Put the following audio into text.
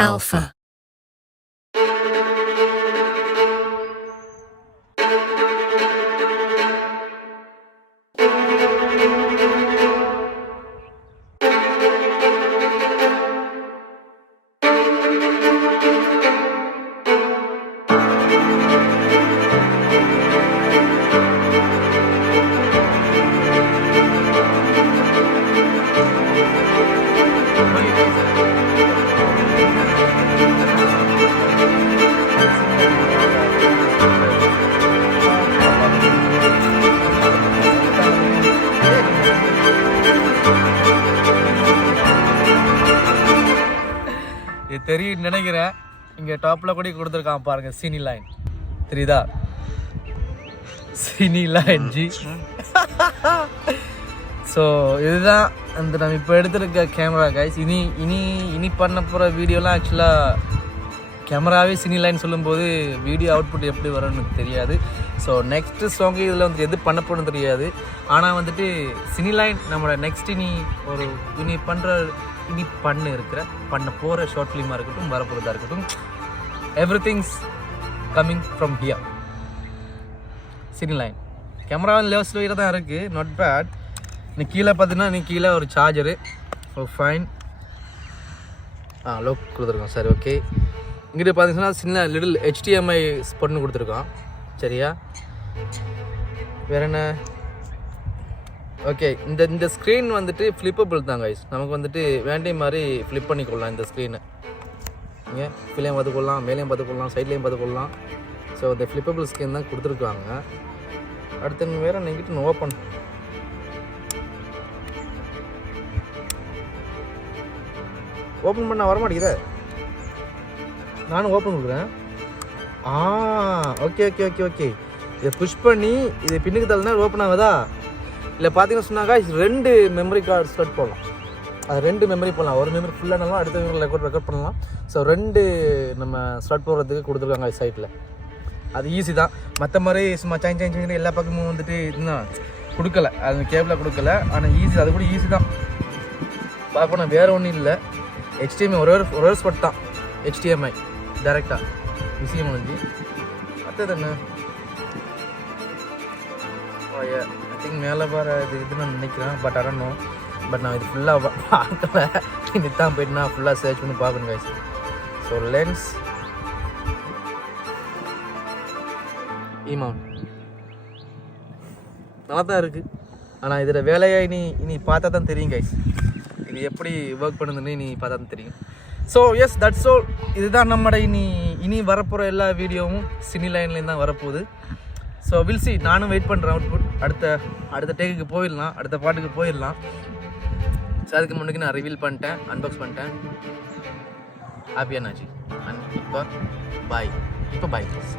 Alpha. இது தெரியும் நினைக்கிறேன். இங்கே டாப்பில் கூட கொடுத்துருக்கான் பாருங்க, சினி லைன் தெரியுதா? சினி லைன் ஜி. ஸோ இதுதான் அந்த நம்ம இப்போ எடுத்துருக்க கேமரா கைஸ். இனி பண்ண போகிற வீடியோலாம் ஆக்சுவலாக கேமராவே சினி லைன் சொல்லும்போது வீடியோ அவுட்புட் எப்படி வரும்னு தெரியாது. ஸோ நெக்ஸ்ட்டு சாங்கு இதில் வந்துட்டு எது பண்ண போகணும்னு தெரியாது. ஆனால் வந்துட்டு சினி லைன் நம்மளோட நெக்ஸ்ட் இனி பண்ண போகிற ஷார்ட் ஃபிலிமாக இருக்கட்டும், வரப்போகிறதா இருக்கட்டும், every things coming from here. Cine line camera லெவல்ஸில் தான் இருக்குது, நாட் பேட். நீ கீழே பார்த்தீங்கன்னா கீழே ஒரு சார்ஜரு, ஃபைன். லோக் கொடுத்துருக்கோம், சரி ஓகே. இங்கிட்ட பார்த்தீங்கன்னா சின்ன லிட்டில் HDMI ஸ்பாட்னு கொடுத்துருக்கோம், சரியா? வேறு என்ன? ஓகே, இந்த ஸ்க்ரீன் வந்துட்டு ஃப்ளிப்பபிள் தான் கைஸ். நமக்கு வந்துட்டு வேண்டிய மாதிரி ஃப்ளிப் பண்ணிக்கொள்ளலாம் இந்த ஸ்க்ரீனை. நீங்கள் கீழேயும் பார்த்துக்கொள்ளலாம், மேலேயும் பார்த்துக்கொள்ளலாம், சைட்லேயும் பார்த்துக்கொள்ளலாம். ஸோ இந்த ஃப்ளிப்பபிள் ஸ்க்ரீன் தான் கொடுத்துருக்காங்க. அடுத்து வேறு நெகிட்டு ஓப்பன் பண்ண வரமாட்டேங்குதே. நானும் ஓப்பன் கொடுக்குறேன். ஓகே ஓகே ஓகே ஓகே இதை புஷ் பண்ணி இதை பின்னுக்கு தள்ளினா ஓப்பன் ஆகுதா? இல்லை பார்த்தீங்கன்னா சொன்னாக்கா 2 மெமரி கார்டு ஸ்டார்ட் போடலாம். அது 2 மெமரி போடலாம். ஒரு மெமரி ஃபுல்லானாலும் அடுத்த மெமரி ரெக்கார்ட் பண்ணலாம். ஸோ 2 நம்ம ஸ்டார்ட் போடுறதுக்கு கொடுத்துருக்காங்க சைட்டில். அது ஈஸி தான். மற்ற மாதிரி சும்மா சேஞ்ச் எல்லா பக்கமும் வந்துட்டு இன்னும் கொடுக்கல, அது கேபிளாக கொடுக்கல. ஆனால் ஈஸி, அது கூட ஈஸி தான் பார்க்கணும். வேறு ஒன்றும் இல்லை. HDMI ஒரு ஸ்பாட் தான், HDMI டேரெக்டாக விஷயம் முடிஞ்சு. அடுத்தது என்ன? ஐ திங்க் மேலே பாரு இது நான் நினைக்கிறேன். பட் அடணும். பட் நான் இது ஃபுல்லாக பார்க்கல. இது தான் போய்ட்டு நான் ஃபுல்லாக சர்ச் பண்ணி பார்க்கணும் கைஸ். ஸோ லென்ஸ் ஈமவுண்ட் நல்லா தான் இருக்குது. ஆனால் இதில் வேலையை இனி பார்த்தா தான் தெரியும் கைஸ். இது எப்படி ஒர்க் பண்ணுதுன்னு நீ பார்த்தா தான் தெரியும். So yes, that's all. இதுதான் நம்மளோட இனி வரப்போகிற எல்லா வீடியோவும் சினி லைன்லேயும் தான் வரப்போகுது. So will see. நானும் வெயிட் பண்ணுறேன் அவுட்புட். அடுத்த டேக்குக்கு போயிடலாம், அடுத்த பாட்டுக்கு போயிடலாம். ஸோ அதுக்கு முன்னாடி நான் ரிவீல் பண்ணிட்டேன், அன்பாக்ஸ் பண்ணிட்டேன். ஹாப்பியானாச்சு. அண்ட் இப்போ பாய் ப்ளீஸ்.